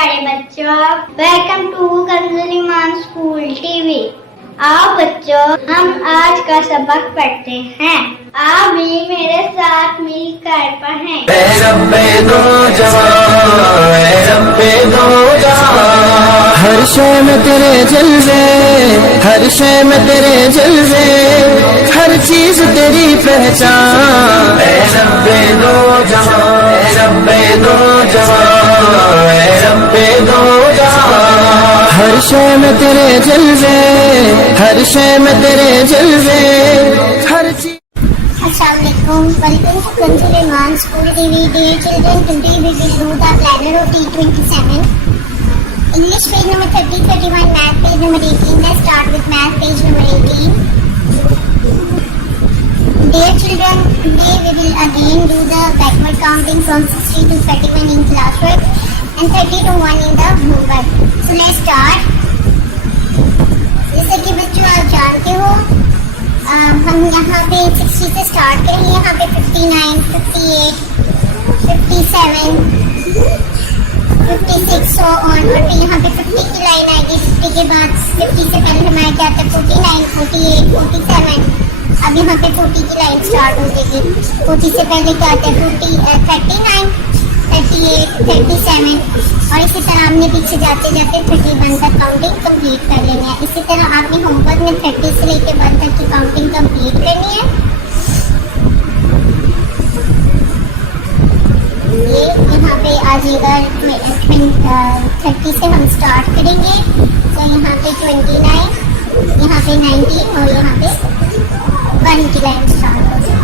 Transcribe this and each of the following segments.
प्यारे बच्चों, welcome to Kanzul Iman school TV. आओ बच्चों, हम आज का सबक पढ़ते हैं। आप भी मेरे साथ मिलकर पढ़ें। हर शय में तेरे जलवे, हर शय में तेरे जलवे, हर चीज तेरी पहचान। हर शय में तेरे जलवे, हर शय में तेरे जलवे, हर चीज। Assalamualaikum. Welcome to Conjugal Iman School TV. Dear children, today we will do the planner of T27. English page number 30, 31, math page number 18. Let's start with math page number 18. Dear children, today we will again do the backward counting from 60 to 31 in classwork and 30 to 1 in the homework. So let's start. जैसे कि बच्चों आप जानते हो, हम यहाँ पे 60 से स्टार्ट करेंगे। यहाँ पे 59, 58, 57, 56 और फिर यहाँ पे 50 की लाइन आएगी। 50 के बाद 50 से पहले हमारे क्या आता है 49, 48, 47। अब यहाँ पे 40 की लाइन स्टार्ट हो जाएगी। 40 से पहले क्या आता है 39, 38, 37 और इसी तरह आपने पीछे जाते जाते 31 तक काउंटिंग कंप्लीट कर लेनी है। इसी तरह आपने होमवर्क में 30 से लेकर 1 तक की काउंटिंग कंप्लीट करनी है। ये यहाँ पे आ जाएगा 30 से हम स्टार्ट करेंगे। तो यहाँ पे 29, यहाँ पे 19 और यहाँ पे 1 की लाइन स्टार्ट हो जाएगी।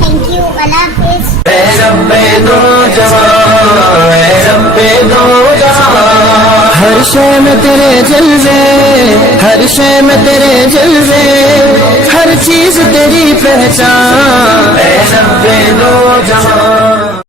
Thank you. Allah Hafiz. हर शय में तेरे जलवे, हर शय में तेरे जलवे, हर चीज तेरी पहचान।